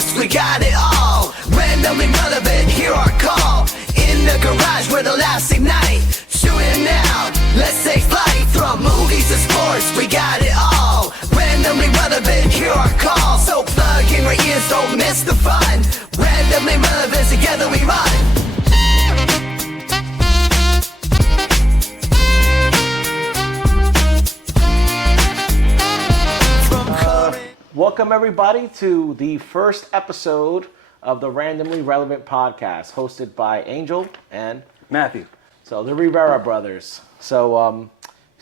sports, we got it all. Randomly relevant, hear our call. In the garage where the laughs ignite. Shooting now, let's take flight. From movies to sports, we got it all. Randomly relevant, hear our call. So plug in your ears, don't miss the fun. Randomly relevant, together we run. Welcome everybody to the first episode of the Randomly Relevant podcast, hosted by Angel and Matthew. So the Rivera brothers. So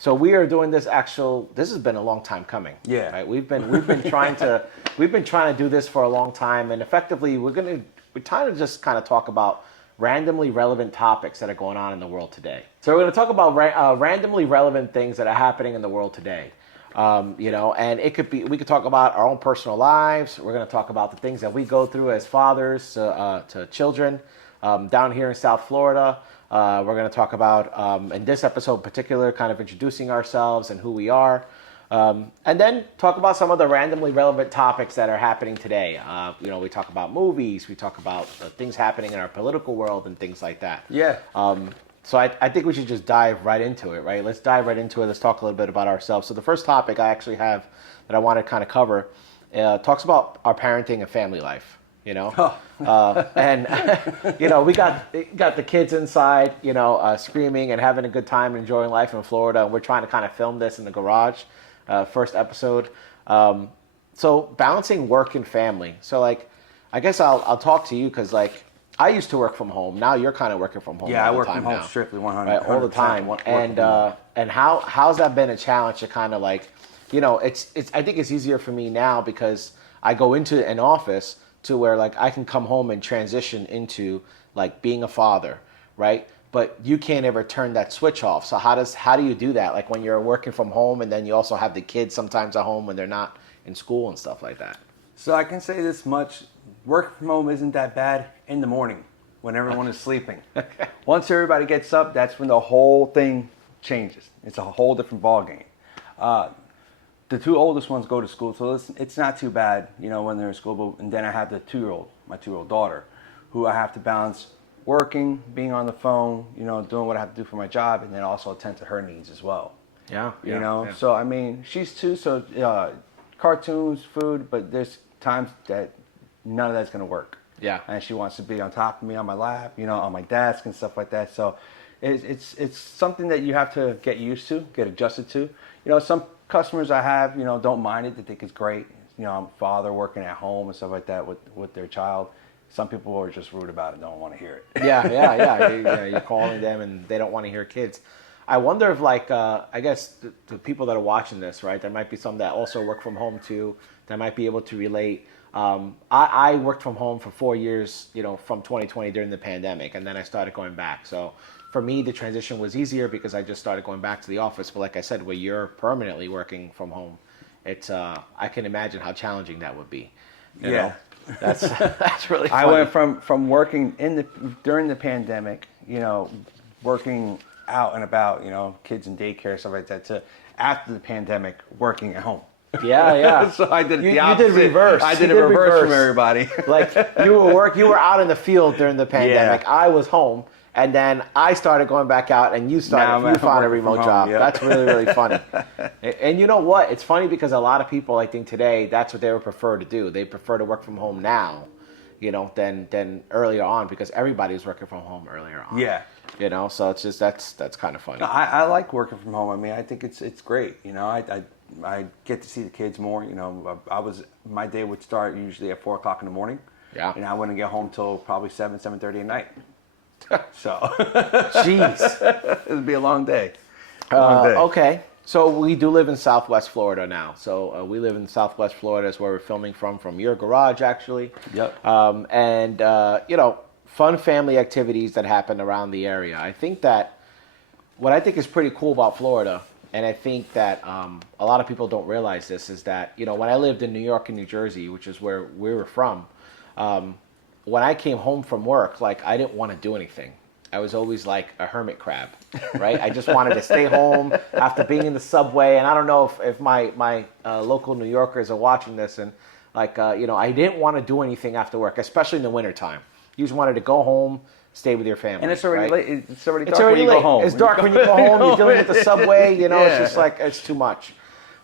we are doing this. This has been a long time coming. Yeah. Right? We've been trying to do this for a long time, and effectively we're trying to just kind of talk about randomly relevant topics that are going on in the world today. So we're going to talk about randomly relevant things that are happening in the world today. And we could talk about our own personal lives. We're going to talk about the things that we go through as fathers to children down here in South Florida. We're going to talk about, in this episode in particular, kind of introducing ourselves and who we are. And then talk about some of the randomly relevant topics that are happening today. We talk about movies. We talk about things happening in our political world and things like that. Yeah. So I think we should just dive right into it, right? Let's dive right into it. Let's talk a little bit about ourselves. So the first topic I actually have that I want to kind of cover talks about our parenting and family life, and, we got the kids inside, screaming and having a good time, enjoying life in Florida. And we're trying to kind of film this in the garage, first episode. So balancing work and family. So I guess I'll talk to you because I used to work from home. Now you're kind of working from home. Yeah, all I work the time from home now. strictly 100%. Right, all the time. And how's that been a challenge to kind of it's I think it's easier for me now because I go into an office to where I can come home and transition into being a father, right? But you can't ever turn that switch off. So how do you do that? When you're working from home and then you also have the kids sometimes at home when they're not in school and stuff like that. So I can say this much. Work from home isn't that bad in the morning when everyone is sleeping. Once everybody gets up, that's when the whole thing changes. It's a whole different ballgame. The two oldest ones go to school, so it's not too bad, when they're in school. And then I have my 2-year-old daughter, who I have to balance working, being on the phone, doing what I have to do for my job, and then also attend to her needs as well. Yeah. So I mean, she's 2, so cartoons, food, but there's times that none of that's going to work. Yeah. And she wants to be on top of me, on my lap, on my desk and stuff like that. So it's something that you have to get used to, get adjusted to. Some customers I have, don't mind it. They think it's great. I'm a father working at home and stuff like that with their child. Some people are just rude about it, don't want to hear it. Yeah. You're calling them and they don't want to hear kids. I wonder if I guess the people that are watching this, right, there might be some that also work from home too, that might be able to relate. I worked from home for 4 years, from 2020 during the pandemic, and then I started going back. So for me, the transition was easier because I just started going back to the office. But like I said, when you're permanently working from home, it's I can imagine how challenging that would be. You know? That's really funny. I went from working during the pandemic, working out and about, kids in daycare, stuff like that, to after the pandemic, working at home. Yeah. So I did the opposite. You did reverse. I did a reverse from everybody. You were out in the field during the pandemic. Yeah. I was home, and then I started going back out, and you found a remote job. Yeah. That's really, really funny. And you know what? It's funny because a lot of people, I think today, that's what they would prefer to do. They prefer to work from home now, than earlier on, because everybody was working from home earlier on. Yeah. So it's just that's kind of funny. I like working from home. I mean, I think it's great. I get to see the kids more. My day would start usually at 4 o'clock in the morning. Yeah. And I wouldn't get home till probably 7:30 at night. So. Jeez. It'd be a long day. Okay. So we do live in Southwest Florida now. So we live in Southwest Florida is where we're filming from your garage, actually. Yep. Fun family activities that happen around the area. I think that what I think is pretty cool about Florida, and I think that a lot of people don't realize this, is that, when I lived in New York and New Jersey, which is where we were from, when I came home from work, I didn't want to do anything. I was always like a hermit crab, right? I just wanted to stay home after being in the subway. And I don't know if my local New Yorkers are watching this, Like, I didn't want to do anything after work, especially in the wintertime. You just wanted to go home, stay with your family. And it's already right? late. It's already dark It's already when you late. go home. It's dark when you go home. You're dealing with the subway. It's Yeah. just like, it's too much.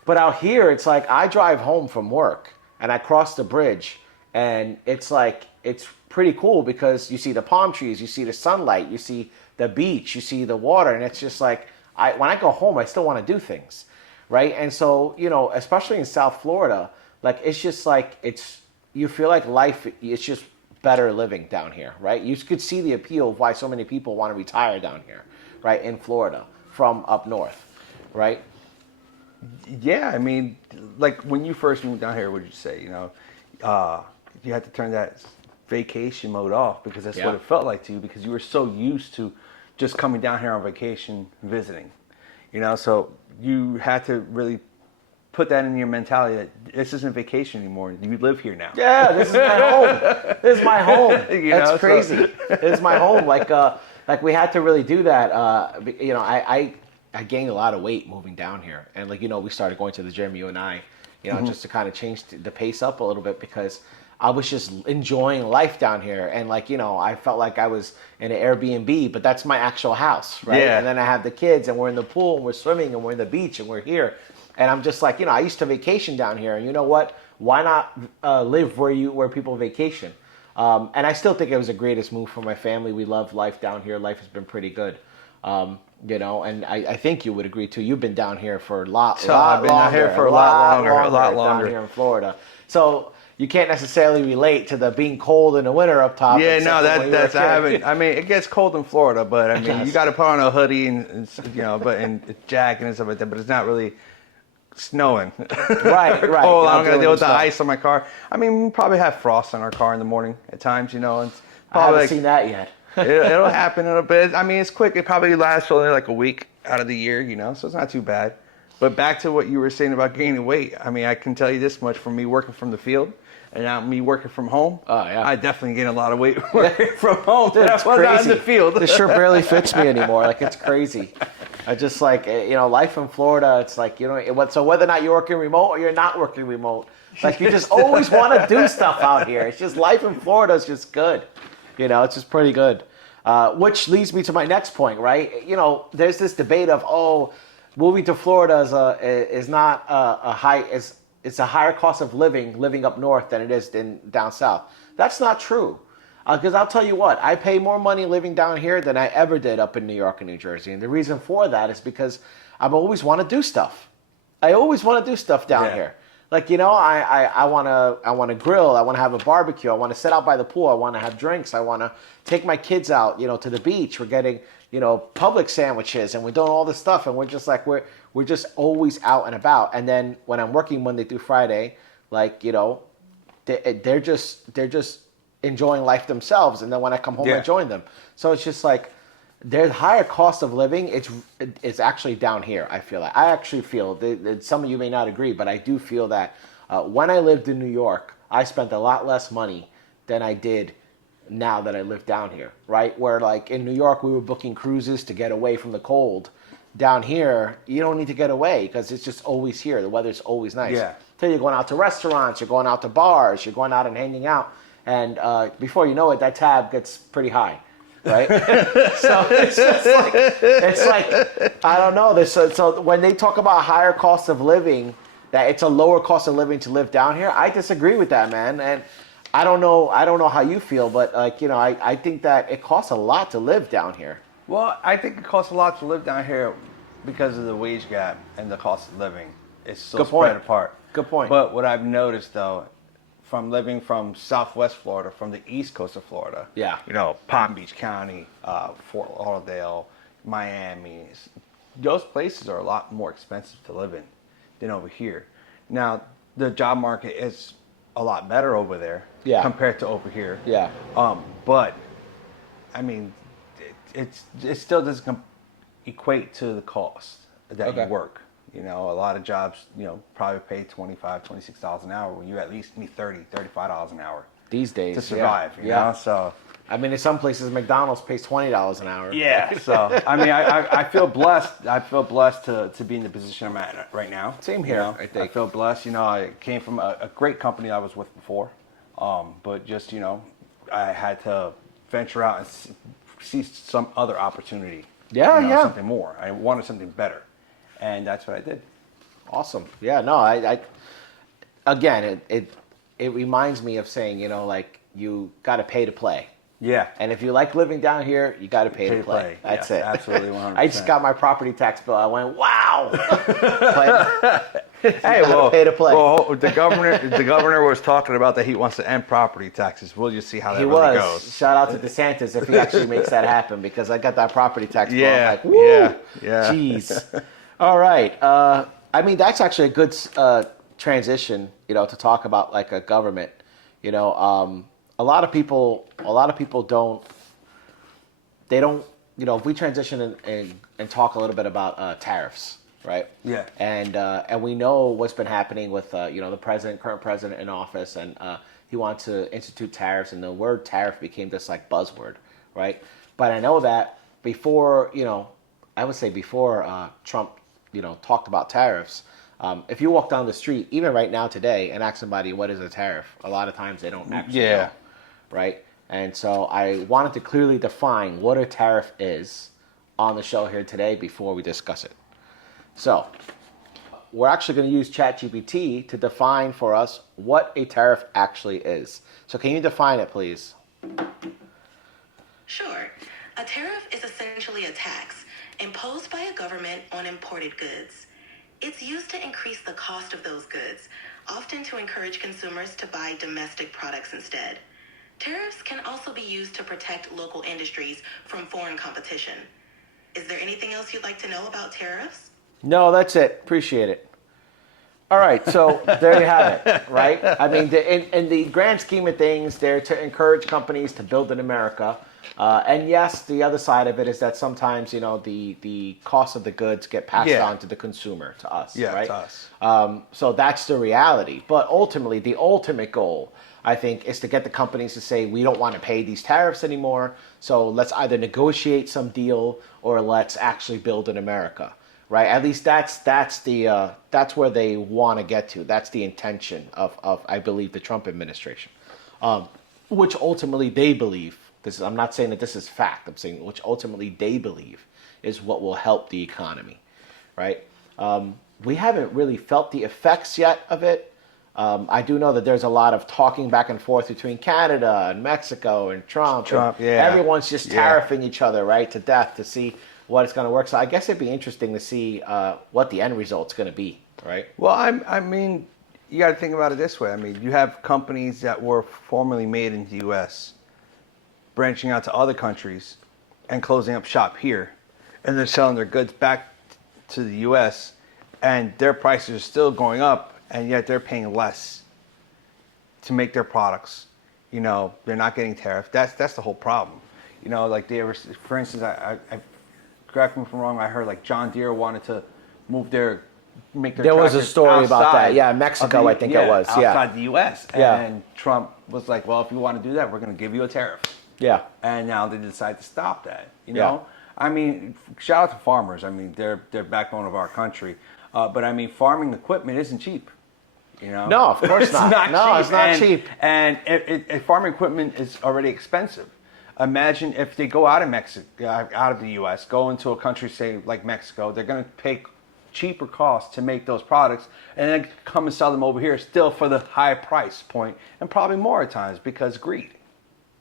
But out here, it's like I drive home from work and I cross the bridge, and it's like, it's pretty cool because you see the palm trees, you see the sunlight, you see the beach, you see the water, and it's just like, when I go home, I still want to do things, right? And so, especially in South Florida, like, it's just like, you feel like life, it's just better living down here, right? You could see the appeal of why so many people want to retire down here, right, in Florida from up north, right? Yeah, I mean, like when you first moved down here, what did you say? You had to turn that vacation mode off because that's what it felt like to you, because you were so used to just coming down here on vacation, visiting. So you had to really put that in your mentality that this isn't vacation anymore. You live here now. Yeah, this is my home. This is my home. That's crazy. This is my home. Like we had to really do that. I gained a lot of weight moving down here, and we started going to the gym, you and I, just to kind of change the pace up a little bit, because I was just enjoying life down here, and I felt like I was in an Airbnb, but that's my actual house, right? Yeah. And then I have the kids, and we're in the pool, and we're swimming, and we're in the beach, and we're here, and I'm just like, I used to vacation down here, and you know what? Why not live where people vacation? And I still think it was the greatest move for my family. We love life down here. Life has been pretty good. And I think you would agree too. You've been down here for a lot longer. I've been down here for a lot longer. Down here in Florida. So you can't necessarily relate to the being cold in the winter up top. Yeah, no, that's I haven't. I mean, it gets cold in Florida, but I mean, you got to put on a hoodie and a jacket and stuff like that. But it's not really snowing. Right. Cold. I'm gonna deal with the ice on my car. I mean, we probably have frost on our car in the morning at times. And I haven't seen that yet. It'll happen in a bit. I mean, it's quick. It probably lasts for only like a week out of the year, so it's not too bad. But back to what you were saying about gaining weight. I mean, I can tell you this much: from me working from the field and now me working from home, I definitely gained a lot of weight working from home. Dude, it's crazy. Not in the field. This shirt barely fits me anymore. Like, it's crazy. I just like, life in Florida, it's like, so whether or not you're working remote or you're not working remote, like, you just always want to do stuff out here. It's just, life in Florida is just good. It's just pretty good. Which leads me to my next point, right? There's this debate of, moving to Florida is not it's a higher cost of living up north than it is down south. That's not true. Because I'll tell you what, I pay more money living down here than I ever did up in New York and New Jersey. And the reason for that is because I always want to do stuff. I always want to do stuff down here. Like, I want to grill. I want to have a barbecue. I want to sit out by the pool. I want to have drinks. I want to take my kids out, to the beach. We're getting, Publix sandwiches, and we're doing all this stuff. And we're just like, we're just always out and about. And then when I'm working Monday through Friday, like, they're just enjoying life themselves. And then when I come home, I join them. So it's just like, there's higher cost of living. It's actually down here. I feel like I actually feel that some of you may not agree, but I do feel that when I lived in New York, I spent a lot less money than I did now that I live down here. Right, where like in New York we were booking cruises to get away from the cold. Down here, you don't need to get away because it's just always here. The weather's always nice. Yeah. So you're going out to restaurants, you're going out to bars, you're going out and hanging out, and before you know it, that tab gets pretty high. Right, so it's like I don't know. So when they talk about higher cost of living, that it's a lower cost of living to live down here, I disagree with that, man. And I don't know how you feel, but like I think that it costs a lot to live down here. Well, I think it costs a lot to live down here because of the wage gap and the cost of living. It's so spread apart. Good point. But what I've noticed though, from living from Southwest Florida, from the East Coast of Florida. Yeah. Palm Beach County, Fort Lauderdale, Miami. Those places are a lot more expensive to live in than over here. Now, the job market is a lot better over there compared to over here. Yeah. But, I mean, it still doesn't equate to the cost that you work. You know, a lot of jobs, you know, probably pay $25, $26 an hour when you at least need $35 an hour These days to survive. Yeah. You know, so. I mean, in some places, McDonald's pays $20 an hour. Yeah, so I mean, I feel blessed. I feel blessed to be in the position I'm at right now. Same here, You know? I think. I feel blessed. You know, I came from a great company I was with before, but just, you know, I had to venture out and see some other opportunity. Yeah, you know, yeah. something more. I wanted something better, and that's what I did. Awesome. Yeah, no, I again, it reminds me of saying, you know, like, you got to pay to play. Yeah. And if you like living down here, you got to pay to play. That's Yes, it. absolutely, 100%. I just got my property tax bill. I went, wow. Hey, well, pay to play. well, the governor was talking about that he wants to end property taxes. We'll just see how that He really was. goes. Shout out to DeSantis if he actually makes that happen, because I got that property tax bill. Yeah, I'm like, woo. yeah. Jeez. All right. I mean, that's actually a good transition, you know, to talk about like a government. You know, a lot of people don't. They don't. You know, if we transition and talk a little bit about tariffs, right? Yeah. And we know what's been happening with you know, the current president in office, and he wants to institute tariffs, and the word tariff became this like buzzword, right? But I know that before, you know, I would say before Trump, you know, talked about tariffs. If you walk down the street, even right now today, and ask somebody what is a tariff, a lot of times they don't actually know, right? And so I wanted to clearly define what a tariff is on the show here today before we discuss it. So we're actually going to use ChatGPT to define for us what a tariff actually is. So can you define it, please? Sure. A tariff is essentially a tax imposed by a government on imported goods. It's used to increase the cost of those goods, often to encourage consumers to buy domestic products instead. Tariffs can also be used to protect local industries from foreign competition. Is there anything else you'd like to know about tariffs? No, that's it. Appreciate it. All right, so there you have it, right? I mean, in the grand scheme of things, they're to encourage companies to build in America. And yes, the other side of it is that sometimes, you know, the cost of the goods get passed on to the consumer, to us, right? To us. So that's the reality. But ultimately, the ultimate goal, I think, is to get the companies to say, we don't want to pay these tariffs anymore, so let's either negotiate some deal or let's actually build in America, right? At least that's where they want to get to. That's the intention of I believe, the Trump administration, which ultimately they believe. I'm not saying that this is fact. I'm saying which ultimately they believe is what will help the economy, right? We haven't really felt the effects yet of it. I do know that there's a lot of talking back and forth between Canada and Mexico and Trump. Everyone's just tariffing each other, right, to death to see what it's going to work. So I guess it'd be interesting to see what the end result's going to be, right? Well, I mean, you got to think about it this way. I mean, you have companies that were formerly made in the U.S. branching out to other countries and closing up shop here, and they're selling their goods back to the U.S., and their prices are still going up, and yet they're paying less to make their products. You know, they're not getting tariffed. That's the whole problem. You know, like for instance, I correct me if I'm wrong, I heard like John Deere wanted to make their There was a story about that. Yeah, Mexico, I think it was. Yeah, outside the U.S. Yeah. And Trump was like, well, if you want to do that, we're going to give you a tariff. Yeah. And now they decide to stop that. You know, I mean, shout out to farmers. I mean, they're backbone of our country. But I mean, farming equipment isn't cheap. You know? No, of course It's not. No, cheap. it's not cheap. And farming equipment is already expensive. Imagine if they go out of out of the U.S., go into a country, say like Mexico, they're going to pay cheaper costs to make those products, and then come and sell them over here still for the high price point, and probably more at times because greed.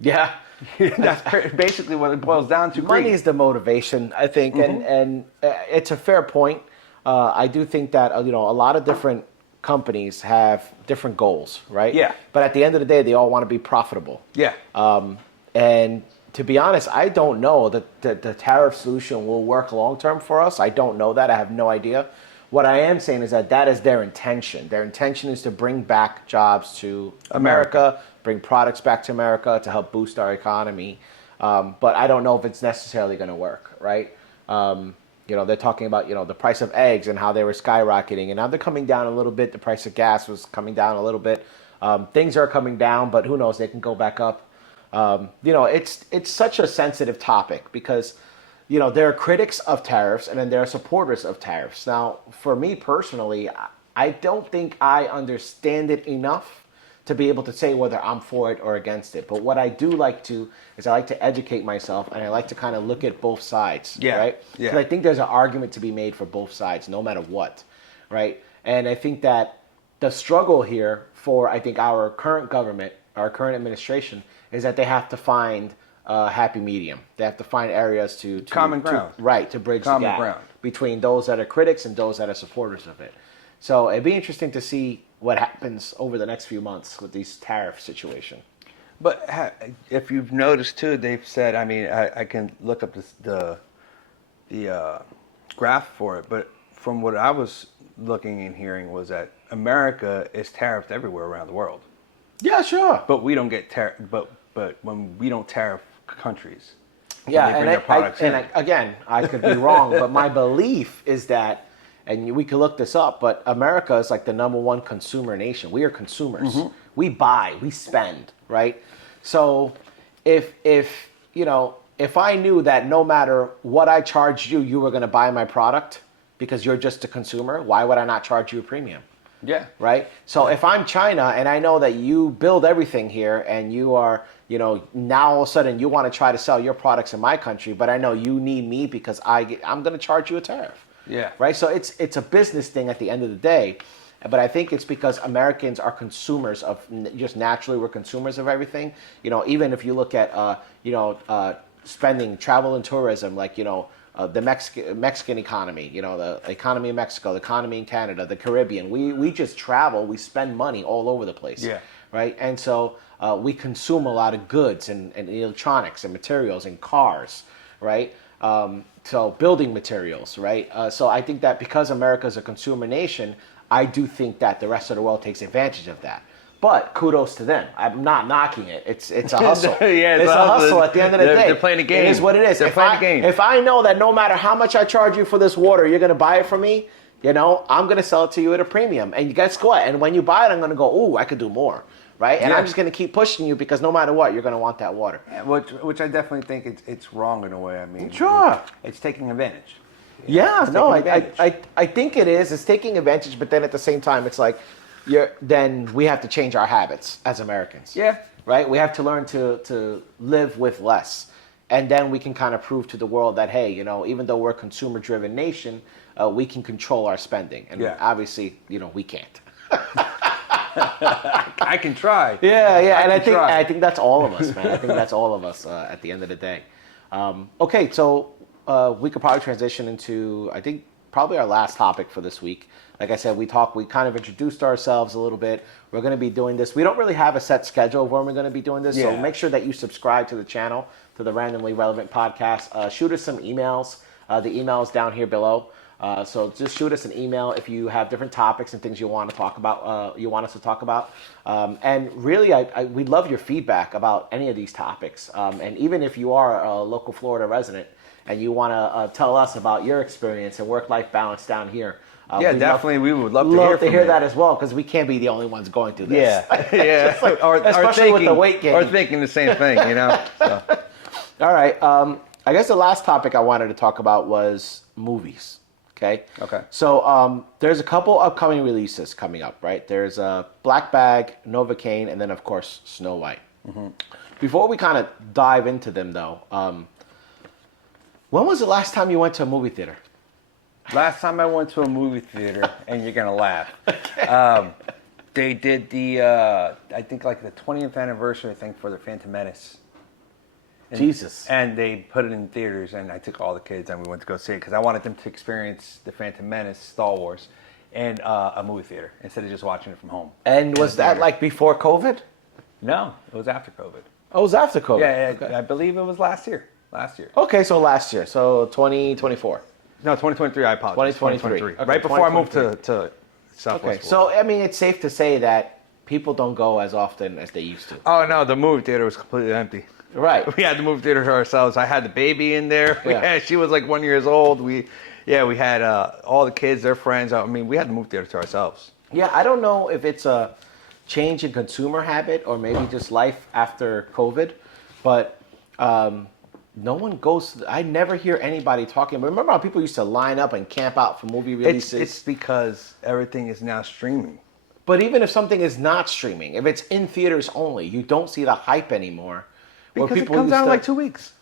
Yeah. That's basically what it boils down to. Money greed. is the motivation, I think, and it's a fair point. I do think that, you know, a lot of different companies have different goals, right? Yeah. But at the end of the day, they all want to be profitable. Yeah. And to be honest, I don't know that the tariff solution will work long term for us. I don't know that. I have no idea. What I am saying is that is their intention. Their intention is to bring back jobs to America, bring products back to America to help boost our economy. But I don't know if it's necessarily going to work, right? they're talking about, the price of eggs and how they were skyrocketing, and now they're coming down a little bit. The price of gas was coming down a little bit. Things are coming down, but who knows? They can go back up. It's such a sensitive topic because, there are critics of tariffs and then there are supporters of tariffs. Now, for me personally, I don't think I understand it enough to be able to say whether I'm for it or against it. But what I do like to is I like to educate myself, and I like to kind of look at both sides, right? Yeah. Because I think there's an argument to be made for both sides, no matter what, right? And I think that the struggle here for, I think, our current government, our current administration, is that they have to find a happy medium. They have to find areas to common ground. To bridge Common the gap ground. between those that are critics and those that are supporters of it. So it'd be interesting to see what happens over the next few months with these tariff situation. But if you've noticed too, they've said. I mean, I can look up the graph for it, but from what I was looking and hearing was that America is tariffed everywhere around the world. Yeah, sure. But we don't get but when we don't tariff countries. Yeah, they bring and their products in. again, I could be wrong, but my belief is that, and we could look this up, but America is like the #1 consumer nation. We are consumers. Mm-hmm. We buy, we spend, right? So if I knew that no matter what I charged you, you were going to buy my product because you're just a consumer, why would I not charge you a premium? Yeah. Right? So if I'm China and I know that you build everything here and you are, now all of a sudden you want to try to sell your products in my country, but I know you need me because I'm going to charge you a tariff. Yeah. Right? So it's a business thing at the end of the day. But I think it's because Americans are consumers of, just naturally we're consumers of everything. Even if you look at, spending, travel and tourism, like, the Mexican economy, the economy of Mexico, the economy in Canada, the Caribbean. We just travel, we spend money all over the place. Yeah. Right? And so we consume a lot of goods and electronics and materials and cars, right? So building materials, right? So I think that because America is a consumer nation, I do think that the rest of the world takes advantage of that. But kudos to them. I'm not knocking it. It's a hustle. Yeah, it's a hustle at the end of the day. They're playing a game. It is what it is. They're playing a game. If I know that no matter how much I charge you for this water, you're going to buy it from me, I'm going to sell it to you at a premium. And guess what? And when you buy it, I'm going to go, ooh, I could do more. Right? And Yeah. I'm just going to keep pushing you because no matter what, you're going to want that water. Yeah, which I definitely think it's wrong in a way. I mean, Sure. it's taking advantage. Yeah, It's no, taking advantage. I think it is. It's taking advantage, but then at the same time, it's like, then we have to change our habits as Americans. Yeah. Right? We have to learn to live with less. And then we can kind of prove to the world that, hey, even though we're a consumer-driven nation, we can control our spending. And Yeah. obviously, we can't. I can try. Yeah, and can try. I think that's all of us, man. I think that's all of us at the end of the day. Okay, so we could probably transition into, I think, probably our last topic for this week. Like I said, we kind of introduced ourselves a little bit. We're going to be doing this. We don't really have a set schedule of when we're going to be doing this, so Yeah. make sure that you subscribe to the channel, to the Randomly Relevant Podcast. Shoot us some emails. The email is down here below. So just shoot us an email if you have different topics and things you want to talk about. You want us to talk about, and really, we'd love your feedback about any of these topics. And even if you are a local Florida resident and you want to tell us about your experience and work-life balance down here, Yeah, definitely. We would love to hear from hear you. that as well because we can't be the only ones going through this. Yeah. Especially with the weight gain. Or thinking the same thing, So. All right. I guess the last topic I wanted to talk about was movies. Okay. So there's a couple upcoming releases coming up, right? There's Black Bag, Novocaine, and then of course Snow White. Mm-hmm. Before we kind of dive into them, though, when was the last time you went to a movie theater? Last time I went to a movie theater, and you're gonna laugh. They did the I think like the 20th anniversary thing for the Phantom Menace. Jesus. And they put it in theaters, and I took all the kids, and we went to go see it because I wanted them to experience the Phantom Menace, Star Wars, in a movie theater instead of just watching it from home. And was that like before COVID? No, it was after COVID. Oh, it was after COVID. Yeah, Okay. I believe it was last year. Okay, so last year. So 2024. No, 2023. I apologize. 2023. Okay, Right before I moved 2023. to Southwest. Okay, so I mean, it's safe to say that people don't go as often as they used to. Oh no, the movie theater was completely empty. Right. We had the movie theater to ourselves. I had the baby in there. Yeah. She was like 1 year old. We had all the kids, their friends. I mean, we had the movie theater to ourselves. Yeah, I don't know if it's a change in consumer habit or maybe just life after COVID, but no one goes. I never hear anybody talking. Remember how people used to line up and camp out for movie releases? It's because everything is now streaming. But even if something is not streaming, if it's in theaters only, you don't see the hype anymore. Because it comes out in like 2 weeks.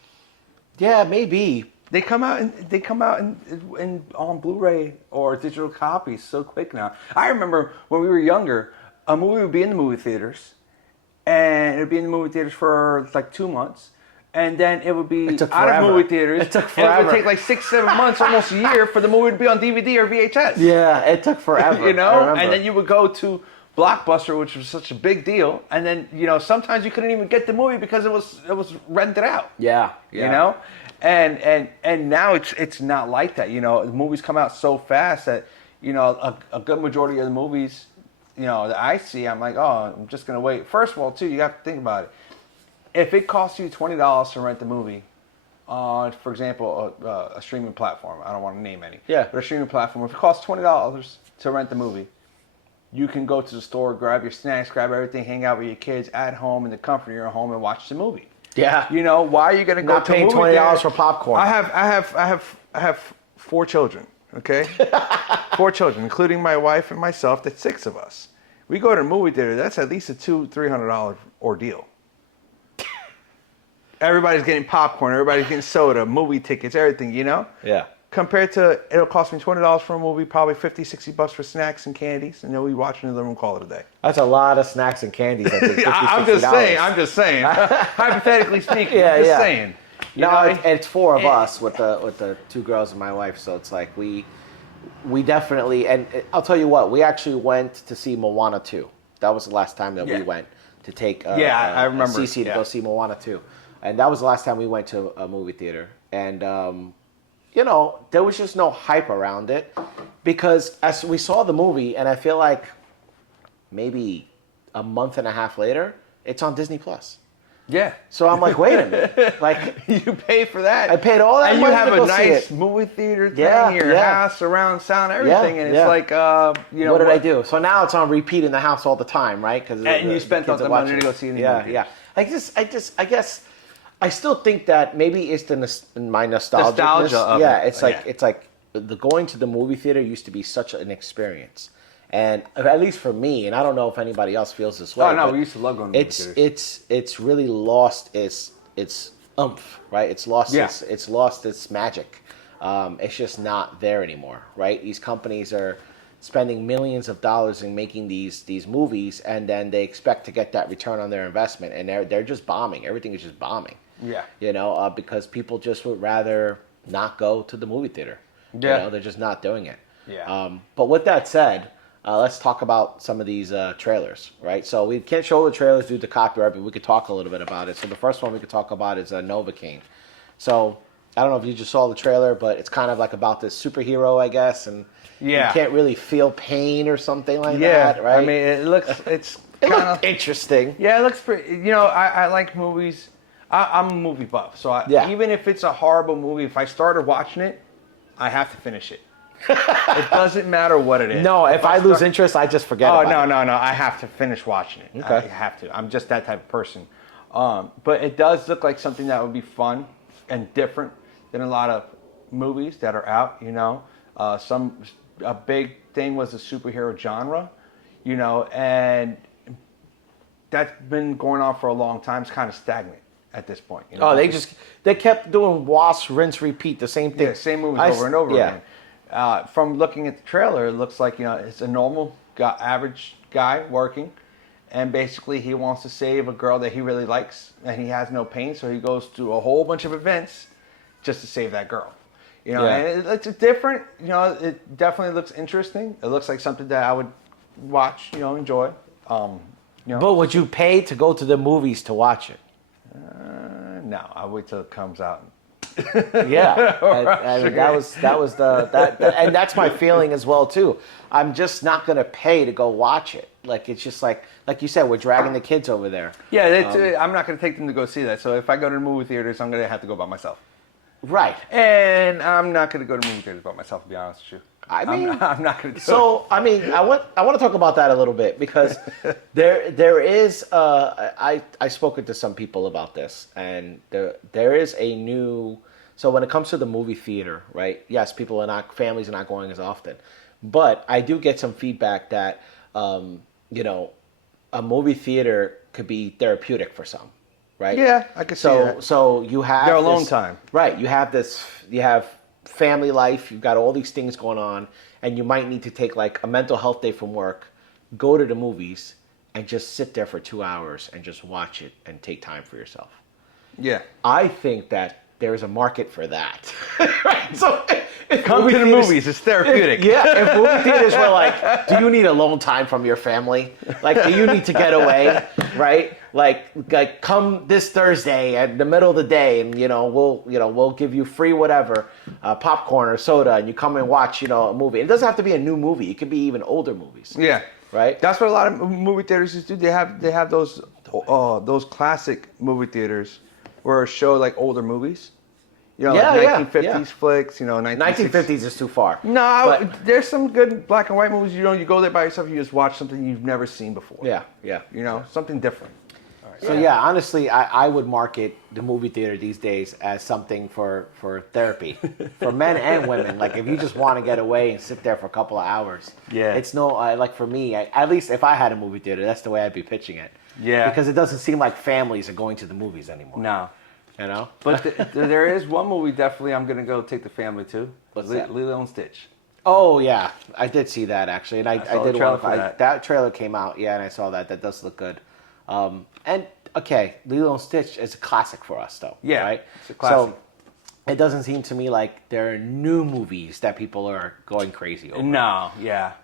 Yeah, maybe. They come out in on Blu-ray or digital copies so quick now. I remember when we were younger, a movie would be in the movie theaters, and it would be in the movie theaters for like 2 months, and then it would be out of movie theaters. It took And forever. it would take like 6-7 months, almost a year, for the movie to be on DVD or VHS. Yeah, it took forever. You know, I remember. and then you would go to Blockbuster, which was such a big deal, and then sometimes you couldn't even get the movie because it was rented out. Yeah. You know, and now it's not like that. The movies come out so fast that a good majority of the movies that I see, I'm like, oh, I'm just gonna wait. First of all, too, you have to think about it. If it costs you $20 to rent the movie on, for example, a streaming platform, I don't want to name any, Yeah. but a streaming platform, if it costs $20 to rent the movie, you can go to the store, grab your snacks, grab everything, hang out with your kids at home in the comfort of your home and watch the movie. Yeah. Why are you going to go Not to paying a movie $20 theater? for popcorn. I have 4 children, okay? 4 children, including my wife and myself. That's 6 of us. We go to a movie theater, that's at least a $200-$300 ordeal. Everybody's getting popcorn, everybody's getting soda, movie tickets, everything, Yeah. Compared to, it'll cost me $20 for a movie, probably $50-$60 for snacks and candies, and then we watch in the living room, call it a day. That's a lot of snacks and candies. I think, I'm just saying. Hypothetically speaking, Yeah, I'm just yeah. saying. It's 4 of us with the 2 girls and my wife, so it's like we definitely, and I'll tell you what, we actually went to see Moana 2. That was the last time that we went to take I remember. CC to go see Moana 2. And that was the last time we went to a movie theater. And there was just no hype around it because as we saw the movie, and I feel like maybe a month and a half later, it's on Disney Plus. Yeah. So I'm like, wait a minute, like You pay for that. I paid all that and money you have to go a see nice it. movie theater thing, Yeah, your yeah. house, surround sound, everything, and it's yeah. like, What did I do? So now it's on repeat in the house all the time, right? Because And you spent all the money to go see it in the movie Yeah. I guess I still think that maybe it's my nostalgia. Nostalgia of yeah, it. it's like the going to the movie theater used to be such an experience, and at least for me, and I don't know if anybody else feels this way. Oh no, but we used to love going to movie theaters. it's really lost its oomph, right? It's lost its magic. It's just not there anymore, right? These companies are spending millions of dollars in making these movies, and then they expect to get that return on their investment, and they're just bombing. Everything is just bombing. Yeah. Because people just would rather not go to the movie theater. Yeah. They're just not doing it. Yeah. But with that said, let's talk about some of these trailers, right? So we can't show the trailers due to copyright, but we could talk a little bit about it. So the first one we could talk about is Novocaine. So I don't know if you just saw the trailer, but it's kind of like about this superhero, I guess, and you can't really feel pain or something like that, right? I mean, it looks it kind of looked interesting. Yeah, it looks pretty. I like movies. I'm a movie buff, so even if it's a horrible movie, if I started watching it, I have to finish it. It doesn't matter what it is. No, if I lose interest, I just forget about it. No. I have to finish watching it. Okay. I have to. I'm just that type of person. But it does look like something that would be fun and different than a lot of movies that are out. A big thing was the superhero genre, and that's been going on for a long time. It's kind of stagnant at this point. They kept doing wash, rinse, repeat, the same thing. Yeah, same movies over and over again. From looking at the trailer, it looks like it's a normal average guy working, and basically he wants to save a girl that he really likes, and he has no pain, so he goes through a whole bunch of events just to save that girl. And it's different. It definitely looks interesting. It looks like something that I would watch, enjoy. But would you pay to go to the movies to watch it? No, I'll wait till it comes out. Yeah, I mean, that was and that's my feeling as well too. I'm just not gonna pay to go watch it. Like it's just like you said, we're dragging the kids over there. Yeah, I'm not going to take them to go see that. So if I go to the movie theaters, I'm going to have to go by myself. Right. And I'm not going to go to movie theaters by myself, to be honest with you. I mean, I'm not going to do it. So, I mean, I want to talk about that a little bit because there is I spoken to some people about this, and there is a new. So when it comes to the movie theater, right? Yes, families are not going as often, but I do get some feedback that you know, a movie theater could be therapeutic for some, right? Yeah, I could see that. So you have Their alone time, right? You have family life, you've got all these things going on, and you might need to take like a mental health day from work, go to the movies, and just sit there for 2 hours and just watch it and take time for yourself. Yeah. I think that there's a market for that. Right? So if Come to the movies, it's therapeutic. if movie theaters were like, do you need alone time from your family? Like, do you need to get away? Right? Like come this Thursday at the middle of the day, and we'll give you free whatever, popcorn or soda, and you come and watch a movie. It doesn't have to be a new movie. It could be even older movies. Yeah. Right. That's what a lot of movie theaters do. They have those classic movie theaters where it show like older movies. Like 1950s flicks. 1950s is too far. No, but there's some good black and white movies. You go there by yourself, you just watch something you've never seen before. Yeah. Something different. So honestly, I would market the movie theater these days as something for therapy, for men and women. Like if you just want to get away and sit there for a couple of hours. Yeah. It's like for me, at least if I had a movie theater, that's the way I'd be pitching it. Yeah. Because it doesn't seem like families are going to the movies anymore. No. But there is one movie definitely I'm going to go take the family to. What's that? Lilo and Stitch. Oh yeah, I did see that actually, and I saw the did trailer want for that. that trailer came out. Yeah, and I saw that. That does look good. And okay, Lilo and Stitch is a classic for us, though. Yeah, right. it's a classic. So it doesn't seem to me like there are new movies that people are going crazy over. No, yeah.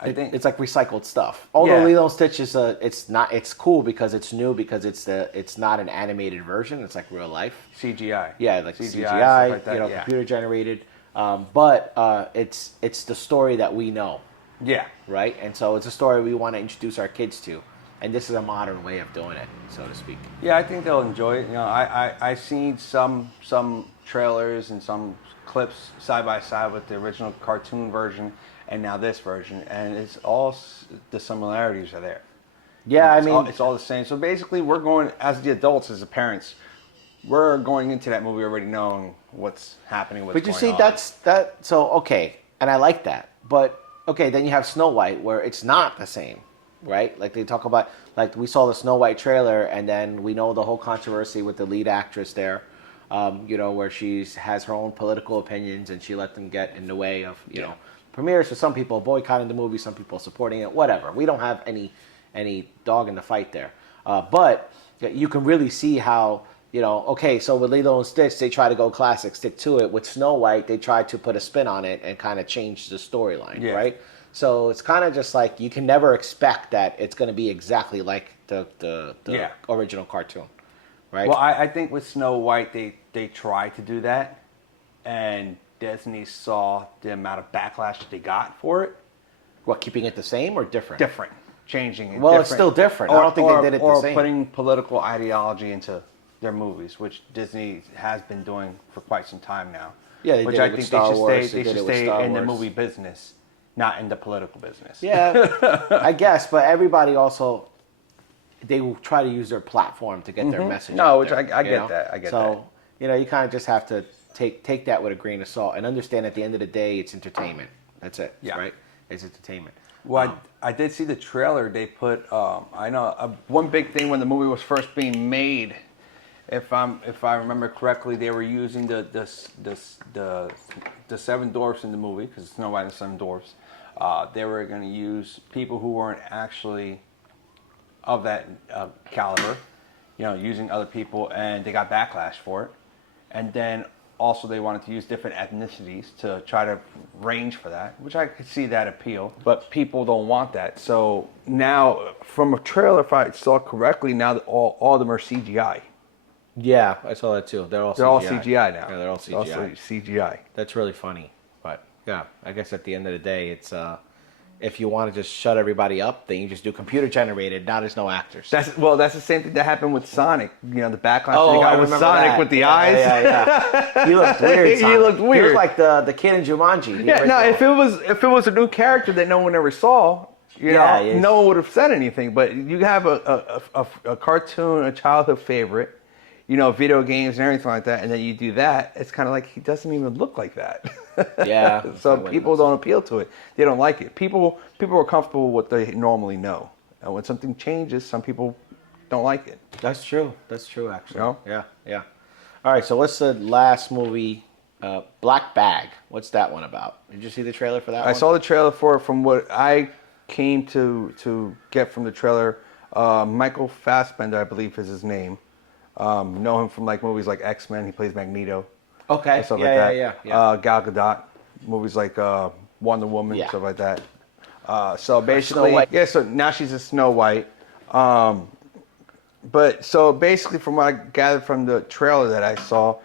I think it's like recycled stuff. Although Yeah. Lilo and Stitch is it's cool because it's new because it's not an animated version. It's like real life. CGI. Yeah, like CGI, CGI, stuff like that, yeah. computer generated. But it's the story that we know. Yeah. Right? And so it's a story we want to introduce our kids to. And this is a modern way of doing it, so to speak. Yeah, I think they'll enjoy it. I seen some trailers and some clips side by side with the original cartoon version and now this version, and it's all the similarities are there. Yeah, It's all the same. So basically, we're going as the adults, as the parents, we're going into that movie already knowing what's happening. But you see, that. So okay, and I like that. But okay, then you have Snow White, where it's not the same. Right? Like they talk about, like we saw the Snow White trailer, and then we know the whole controversy with the lead actress there, where she has her own political opinions and she let them get in the way of, premieres for some people boycotting the movie, some people supporting it, whatever. We don't have any dog in the fight there. But you can really see how, okay, so with Lilo and Stitch, they try to go classic, stick to it. With Snow White, they tried to put a spin on it and kind of change the storyline, right? So it's kind of just like you can never expect that it's going to be exactly like the original cartoon, right? Well, I think with Snow White, they tried to do that, and Disney saw the amount of backlash that they got for it. What, keeping it the same or different? Different. Changing it. Well, different. it's still different. I don't think they did it the same. Or putting political ideology into their movies, which Disney has been doing for quite some time now. Yeah, they which did I it with think Star Wars. they should did it with stay Star in the Wars. movie business, not in the political business. Yeah, I guess. But everybody also, they will try to use their platform to get their message out which there, I get that. I get that. So, you kind of just have to take that with a grain of salt and understand at the end of the day, it's entertainment. That's it, right? It's entertainment. Well, I did see the trailer. They put, I know, one big thing when the movie was first being made, if I remember correctly, they were using the seven dwarfs in the movie, because Snow White and the Seven Dwarfs. They were going to use people who weren't actually of that caliber, using other people, and they got backlash for it. And then also they wanted to use different ethnicities to try to range for that, which I could see that appeal. But people don't want that. So now, from a trailer, if I saw correctly, now all of them are CGI. Yeah, I saw that too. They're all CGI now. Yeah, they're all CGI. Also CGI. That's really funny. But yeah, I guess at the end of the day, it's if you want to just shut everybody up, then you just do computer generated. Now there's no actors. That's the same thing that happened with Sonic. You know, the backlash Oh, they got I with remember Sonic that. with the Yeah, eyes. Yeah. He looked weird. He Sonic. looked weird. He was like the kid in Jumanji. Yeah, no, if it was a new character that no one ever saw, no one would have said anything. But you have a cartoon, a childhood favorite, you know, video games and everything like that, and then you do that, it's kind of like he doesn't even look like that. Yeah. So people don't appeal to it. They don't like it. People are comfortable with what they normally know. And when something changes, some people don't like it. That's true. That's true, actually. You Yeah, yeah. All right, so what's the last movie? Black Bag. What's that one about? Did you see the trailer for that one? I saw the trailer for it. From what I came to get from the trailer, Michael Fassbender, I believe is his name. Know him from like movies like X-Men. He plays Magneto. Okay. Stuff Yeah, like that. yeah. Gal Gadot, movies like Wonder Woman, Yeah. stuff like that. So basically, Snow White. yeah. So now she's a Snow White. But so basically, from what I gathered from the trailer that I saw,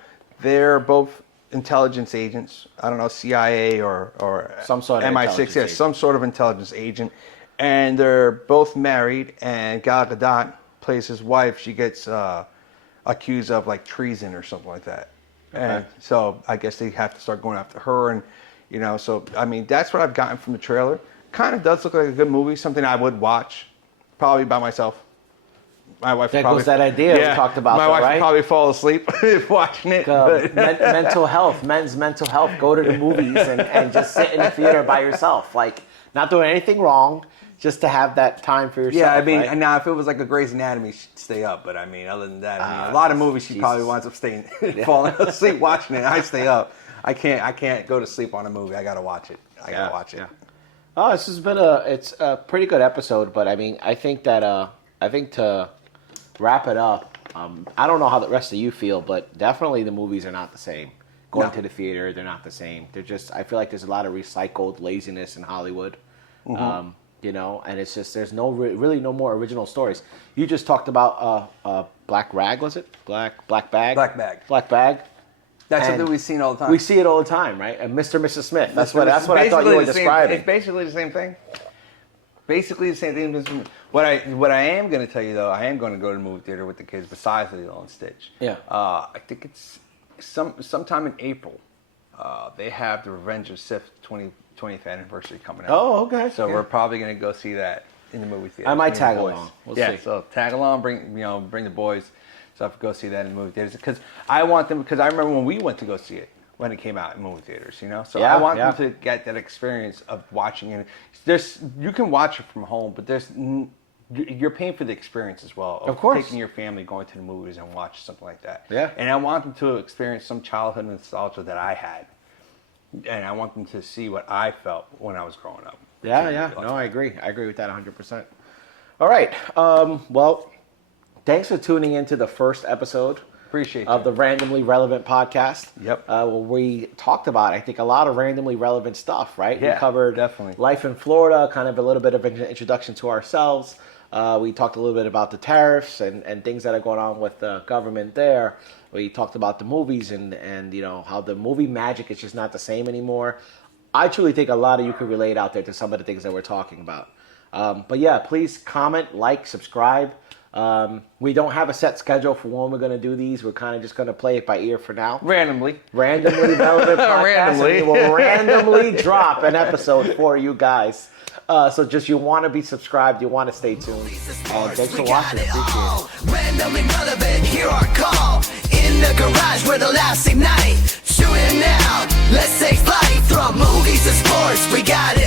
they're both intelligence agents. I don't know, CIA or Some sort of MI6. intelligence Yeah, agent. some sort of intelligence agent. And they're both married. And Gal Gadot plays his wife. She gets accused of like treason or something like that. And so I guess they have to start going after her, and you know, so I mean that's what I've gotten from the trailer. Kind of does look like a good movie, something I would watch, probably by myself. My wife. There probably, goes that idea we talked about, My though, wife right? would probably fall asleep watching it. but- Mental health, men's mental health. Go to the movies and just sit in the theater by yourself. Like, not doing anything wrong, just to have that time for yourself. Yeah, I mean, right? now if it was like a Grey's Anatomy, she'd stay up. But I mean, other than that, I mean, a lot of movies she probably winds up staying, falling asleep watching it. I stay up. I can't go to sleep on a movie. I gotta watch it. I gotta watch it. Yeah. Oh, this has been it's a pretty good episode, but I mean, I think to wrap it up, I don't know how the rest of you feel, but definitely the movies are not the same. Going to the theater, they're not the same. They're just, I feel like there's a lot of recycled laziness in Hollywood. You know, and it's just, there's really no more original stories. You just talked about Black Rag, was it? Black Bag? Black Bag. Black Bag. That's And something we've seen all the time. We see it all the time, right? And Mr. and Mrs. Smith. That's what I thought you were describing. It's basically the same thing. Basically the same thing. What I am going to tell you though, I am going to go to the movie theater with the kids besides Lilo and Stitch. Yeah. I think it's sometime in April. They have the Revenge of Sith 20th anniversary coming out. Oh, okay. So Yeah. we're probably going to go see that in the movie theater. I might Me and tag the boys. along. We'll yeah. see. So tag along, bring the boys. So I have to go see that in the movie theaters because I want them. Because I remember when we went to go see it when it came out in movie theaters. You know, so Yeah, I want yeah. them to get that experience of watching it. You can watch it from home, but you're paying for the experience as well. Of course. Taking your family, going to the movies and watch something like that. Yeah. And I want them to experience some childhood nostalgia that I had. And I want them to see what I felt when I was growing up. Yeah. No, I agree. I agree with that 100%. All right. Well, thanks for tuning into the first episode Appreciate of you. the Randomly Relevant podcast. Yep. Where we talked about, I think, a lot of randomly relevant stuff, right? Yeah, we covered definitely. life in Florida, kind of a little bit of an introduction to ourselves. We talked a little bit about the tariffs and things that are going on with the government there. We talked about the movies and you know how the movie magic is just not the same anymore. I truly think a lot of you could relate out there to some of the things that we're talking about. But yeah, please comment, like, subscribe. We don't have a set schedule for when we're going to do these. We're kind of just going to play it by ear for now. Randomly Relevant podcast. Randomly. And we will randomly drop an episode for you guys. So just you want to be subscribed, you want to stay tuned. And thanks for watching. Appreciate it. Randomly relevant, hear our call. In the garage where the laughs ignite. Shooting out, let's take flight. From movies to sports, we got it